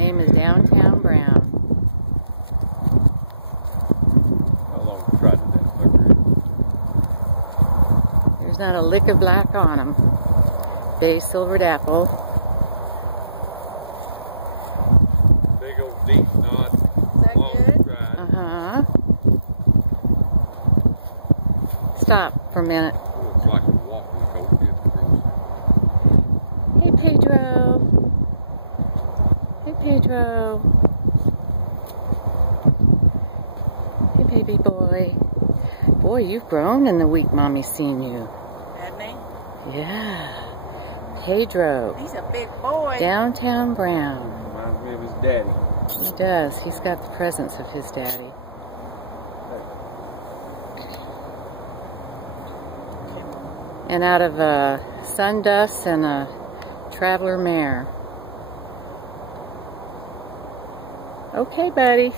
name is Downtown Brown. How long have you tried that sucker? There's not a lick of black on him. Bay silvered apple. Big old deep knot. Is that good? Uh-huh. Stop for a minute. Looks like a walking coat. Hey, Pedro. Hey, Pedro. Hey, baby boy. Boy, you've grown in the week Mommy's seen you. Hadn't he? Yeah. Pedro. He's a big boy. Downtown Brown. Reminds me of his daddy. He does. He's got the presence of his daddy. And out of a Sundust and a Traveler mare. Okay, buddy.